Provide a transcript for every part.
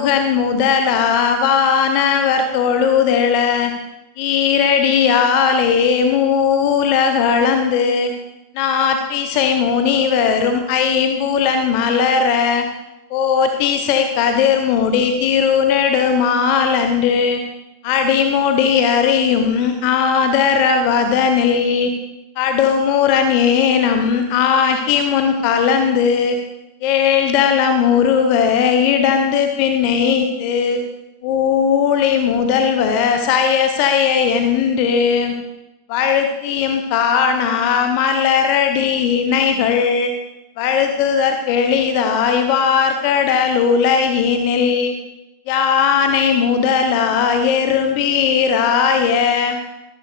நான்முகன் முதலாவானவர் தொழுதெழ ஈரடியாலே மூலகளந்து நாற்றிசை முனிவரும் ஐம்புலன் மலர போற்றிசை கதிர்முடி திருநெடுமாலன்று அடிமுடி அறியும் ஆதரவதனில் கடுமுரன் ஏனம் ஆகி முன் கலந்து பழுத்தியும் காணா மலரடி இணைகள் வழுத்துதற்கெளிதாய் உலகினில் யானை முதலாய் எறும்பீராய.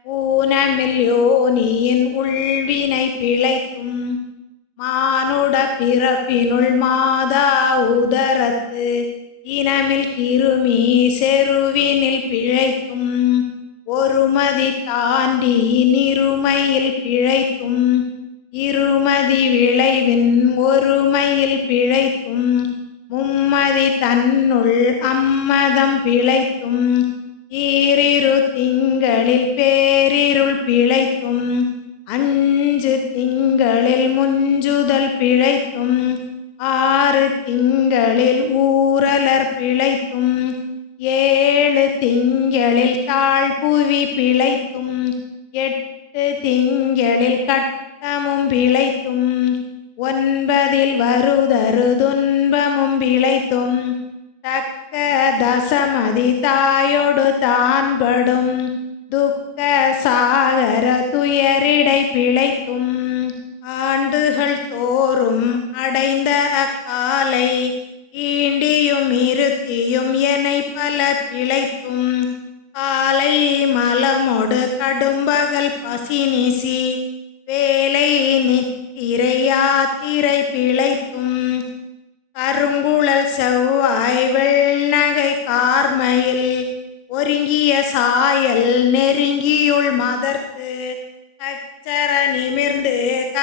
ஊனமில் யோனியின் உள்வினை பிழைக்கும். மானுட பிறப்பினுள் மாதா உதரத்து. இனமில் கிருமி செருவினில் ஒருமதி தாண்டி நிருமையில் பிழைக்கும். இருமதி விளைவின் ஒருமையில் பிழைக்கும். மும்மதி தன்னுள் அம்மதம் பிழைக்கும். ஈரிரு திங்களில் பேரிருள் பிழைக்கும். தாயோடு தான்படும்.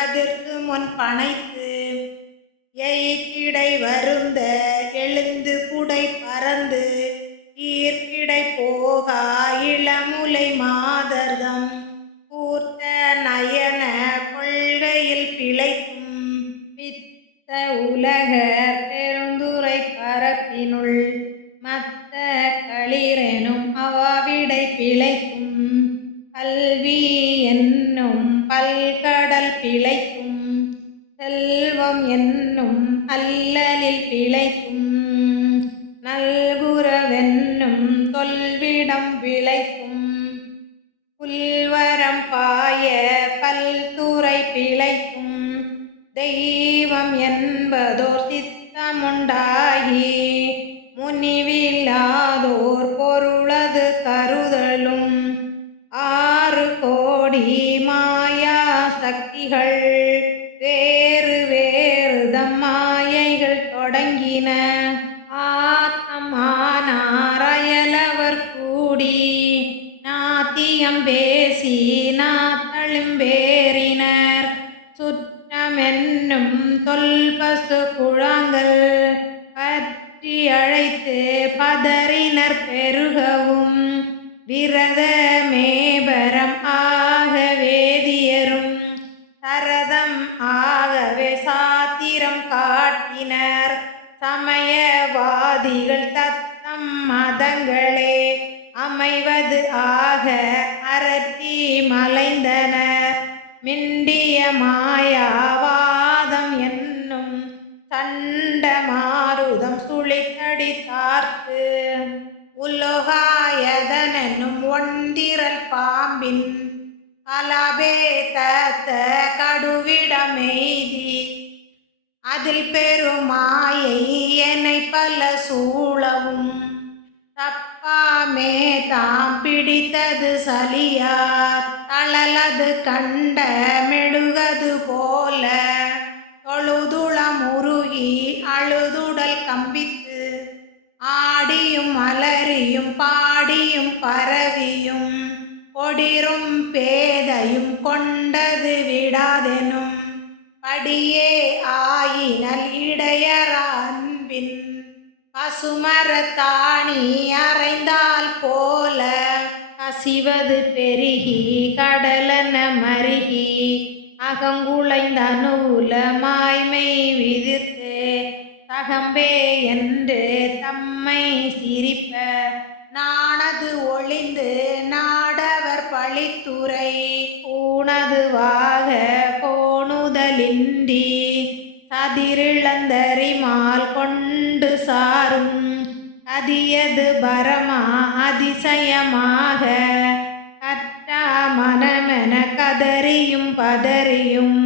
அதற்கு முன் பனைத்து எய்கிடை வருந்த எழுந்து குடை பறந்து ஈர்க்கிடை போகா இளமுலை மாதர் பேசி நாத்தழும்பேறினர் மாருதம் சுழித்தடித்தார்த்து உலோகாயதனும் ஒன்றிரல் பாம்பின் கலபே தத்த கடுவிடமெய்தி அதில் பெருமாயை என்னை பல சூழவும் தப்பாமே தாம் பிடித்தது சலியார் தளலது கண்ட மெழுகது போல தொழுதுளம் உருகி அழுதுடல் கம்பி ஆடியும் அலறியும் பாடியும் பரவியும் கொடிரும் பேதையும் கொண்டது விடாதெனும். படியே ஆயினல் இடையற அன்பின் பசுமரத்தாணி அறைந்தால் போல கசிவது பெருகி கடலன மருகி அகங்குளைந்தனுல மாய்மை விதித்து தகம்பே என்று தம்மை சிரிப்ப நானது ஒளிந்து நாடவர் பழித்துறை ஊனதுவாக கோணுதலின்றி சதிரிழந்தரிமால் கொண்டு சாரும் அதியது பரமா அதிசயமாக கற்றா மனமென கதறியும் பதறியும்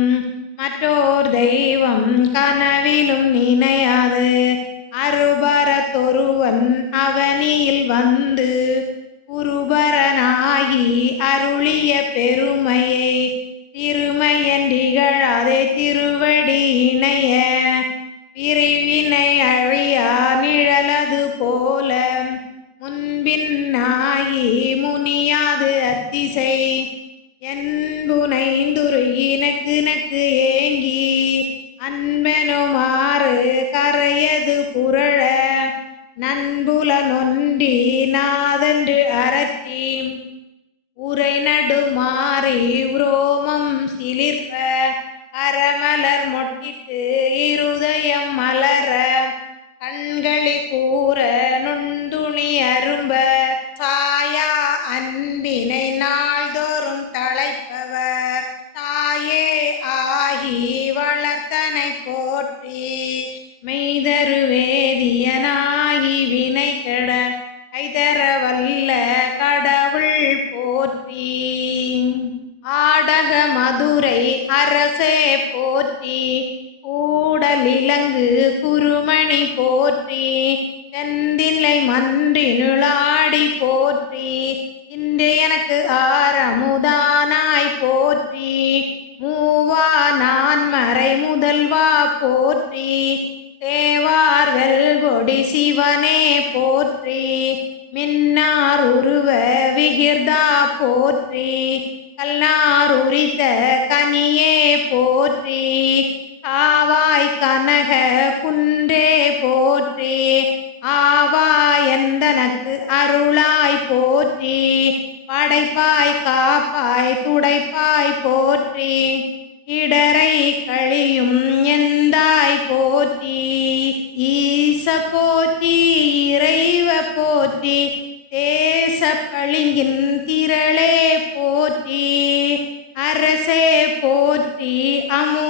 மற்றோர் தெய்வம் கனவிலும் நினையாது. அருபரத்தொருவன் அவனியில் வந்து குருபரனாகி அருளிய பெருமையை திருமையன் திருமையன்றிகழாதே திருவடி இணைய. பிரிவினை அழியா நிழலது போல முன்பின் நாயி போற்றி. தேவார் வெல்கொடி சிவனே போற்றி. மின்னார் உருவ விகிர்தா போற்றி. கல்லார் உரித்த கனியே போற்றி. ஆவாய் கனக குன்றே போற்றி. ஆவா எந்தனக்கு அருளாய் போற்றி. படைப்பாய் காப்பாய் துடைப்பாய் போற்றி. இடரை கழியும் என் போற்றி ஈச போற்றி இறைவ போற்றி தேச பளிங்கின் திரளே போற்றி அரசே போற்றி அமு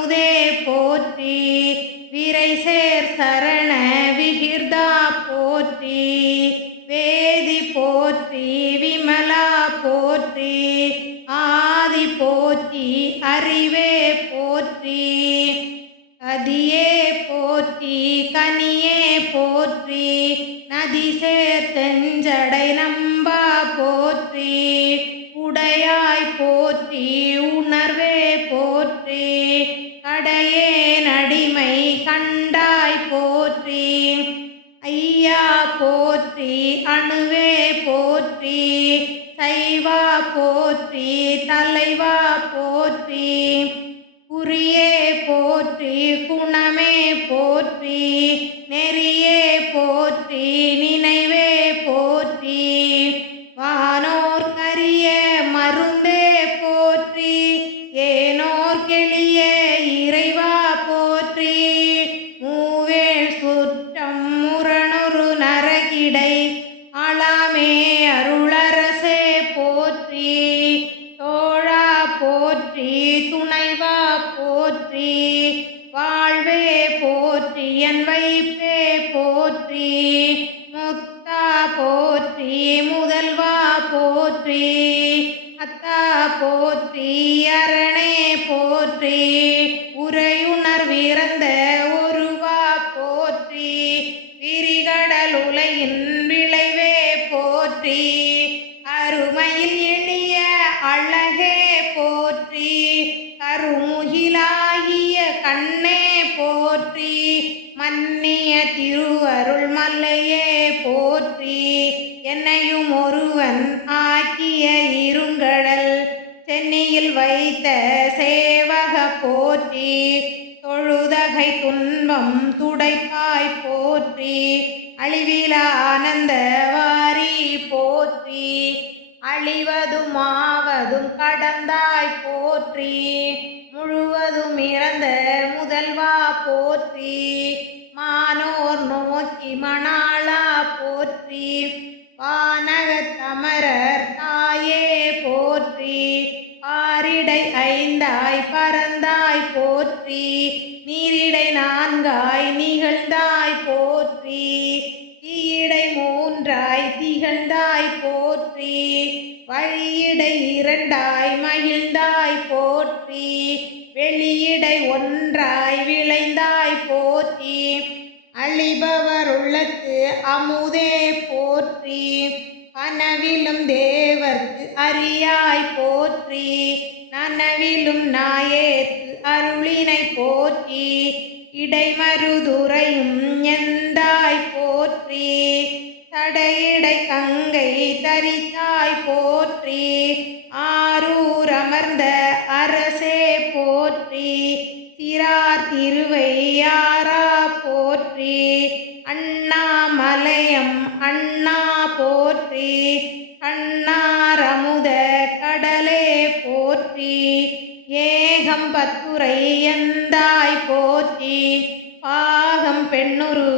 அழகே போற்றி கருமுகிலாகிய கண்ணே போற்றி மன்னிய திருவருள் மல்லையே போற்றி என்னையும் ஒருவன் ஆக்கிய இருங்கடல் சென்னையில் வைத்த சேவக போற்றி தொழுதகை துன்பம் துடைப்பாய் போற்றி அழிவில ஆனந்த வாரி போற்றி. அழிவதும் ஆவதும் கடந்தாய் போற்றி முழுவதும் இறந்த முதல்வா போற்றி மானோர் நோக்கி மணாளா போற்றி வானகத் தமரர் தாயே போற்றி ஆரிடை ஐந்தாய் பறந்தாய் போற்றி நீரிடை நான்காய் அமுதே போற்றி. அனவிலும் தேவர்க்கு அறியாய் போற்றி. நனவிலும் நாயேற்கு அருளினை போற்றி. இடைமருதுரையும் எந்தாய் போற்றி. தடையிடை கங்கை தரித்தாய் போற்றி. ஆரூர் அமர்ந்த ஏகம்பத்துரை எந்தாய் போற்றி. பாகம் பெண்ணுரு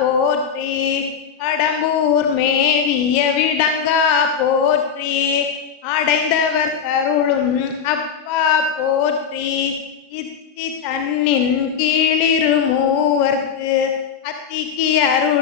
போற்றி. அடம்பூர் மேவிய விடங்கா போற்றி. அடைந்தவர் கருளும் அப்பா போற்றி. இத்தி தன்னின் கீழிரு மூவர்க்கு அத்திக்கு அருள்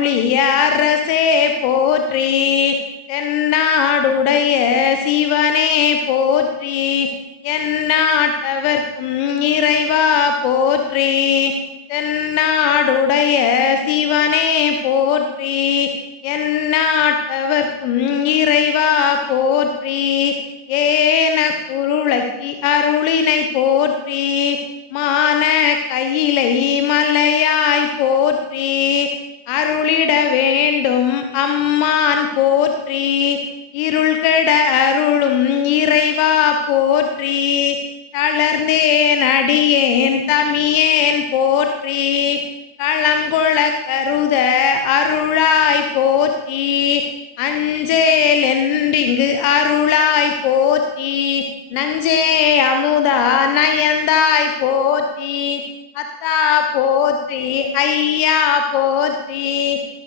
போற்றி. அத்தா போற்றி ஐயா போற்றி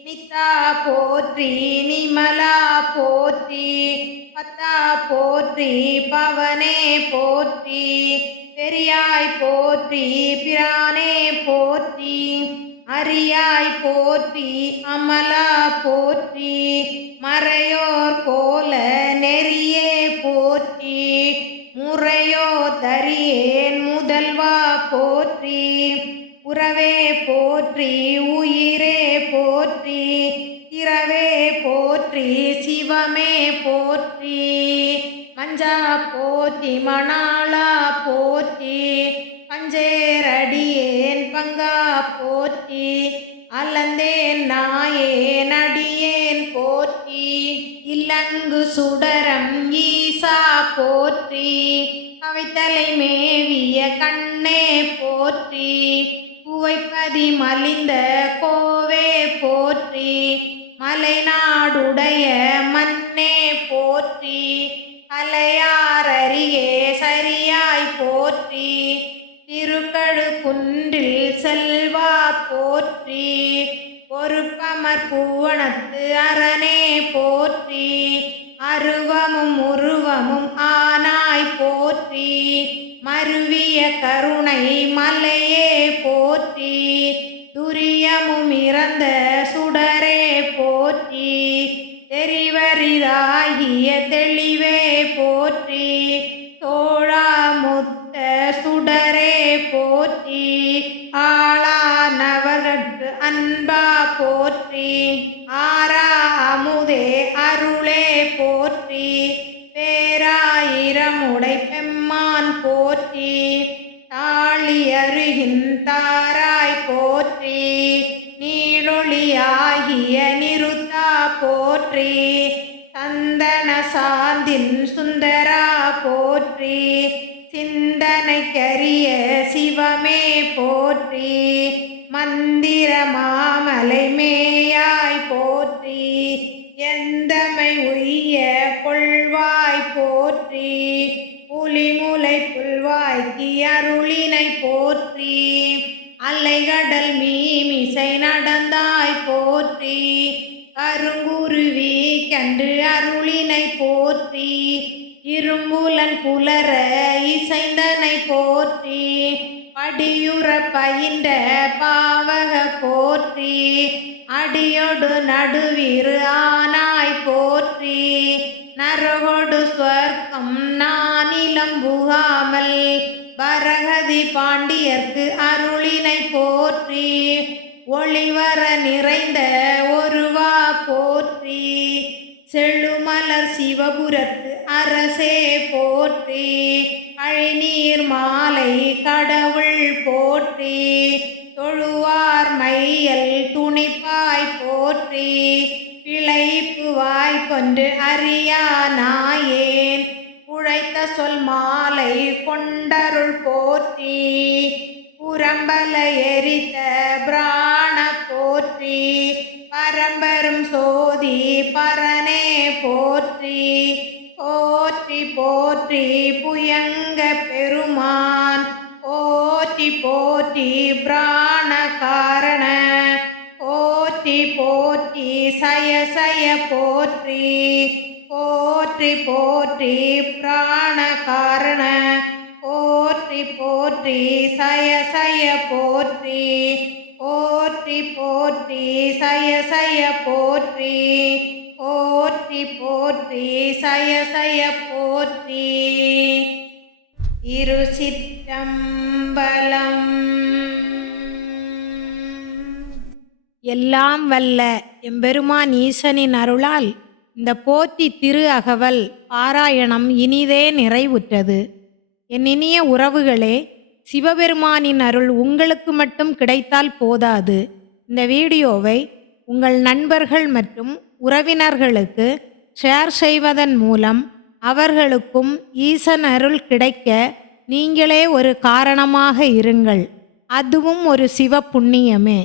நித்தா போற்றி நிமலா போற்றி. பத்தா போற்றி பவனே போற்றி. பெரியாய் போற்றி பிரானே போற்றி. அரியாய் போற்றி அமலா போற்றி. மறையோர் கோல நெறியே போற்றி. முறையோ தரியேன் போற்றி உறவே போற்றி உயிரே போற்றி திறவே போற்றி சிவமே போற்றி மஞ்சா போற்றி மணாளா போற்றி. குன்றில் செல்வா போற்றி பொறுப்பமர் பூவனத்து அரணே போற்றி அருவமும் உருவமும் ஆனாய் போற்றி மருவிய கருணை மலையே போற்றி துரியமும் இறந்த சுடரே போற்றி அன்பா போற்றி. பெரிய உய்ய போற்றி புலிமுலை புல்வாய்க்கு அருள் பரகதி பாண்டியர்க்கு அருளினை போற்றி. ஒளிவர நிறைந்த ஒருவா போற்றி. செழுமலர் சிவபுரத்து அரசே போற்றி. அழிநீர் மாலை கடவுள் போற்றி. தொழுவார் மையல் துணிப்பாய் போற்றி. பிழைப்பு வாய்ப்பொன்று அறியா நாயேன் உழைத்த சொல் மாலை கொண்டருள் போற்றி புறம்பல எரித்த பிராண போற்றி பரம்பரும் சோதி பரனே போற்றி போற்றி போற்றி புயங்க பெருமான் போற்றி போற்றி பிராண காரண போற்றி போற்றி சய சய போற்றி போற்றி போற்றி பிராண சிற்றம்பலம் எல்லாம் வல்ல எம்பெருமான் ஈசனின் அருளால் இந்த போற்றி திரு அகவல் பாராயணம் இனிதே நிறைவுற்றது. என் இனிய உறவுகளே சிவபெருமானின் அருள் உங்களுக்கு மட்டும் கிடைத்தால் போதாது. இந்த வீடியோவை உங்கள் நண்பர்கள் மற்றும் உறவினர்களுக்கு ஷேர் செய்வதன் மூலம் அவர்களுக்கும் ஈசன் அருள் கிடைக்க நீங்களே ஒரு காரணமாக இருங்கள். அதுவும் ஒரு சிவ புண்ணியமே.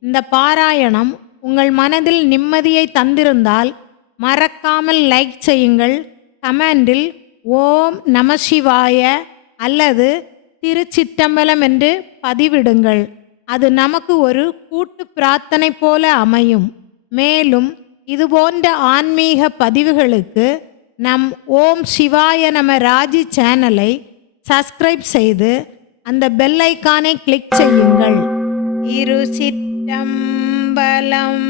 இந்த பாராயணம் உங்கள் மனதில் நிம்மதியை தந்திருந்தால் மறக்காமல் லைக் செய்யுங்கள். கமெண்டில் ஓம் நம சிவாய அல்லது திருச்சிற்றம்பலம் என்று பதிவிடுங்கள். அது நமக்கு ஒரு கூட்டு பிரார்த்தனை போல அமையும். மேலும் இதுபோன்ற ஆன்மீக பதிவுகளுக்கு நம் ஓம் சிவாய நம ராஜி சேனலை சப்ஸ்கிரைப் செய்து அந்த பெல் ஐக்கானை கிளிக் செய்யுங்கள். இரு சிற்றம்பலம்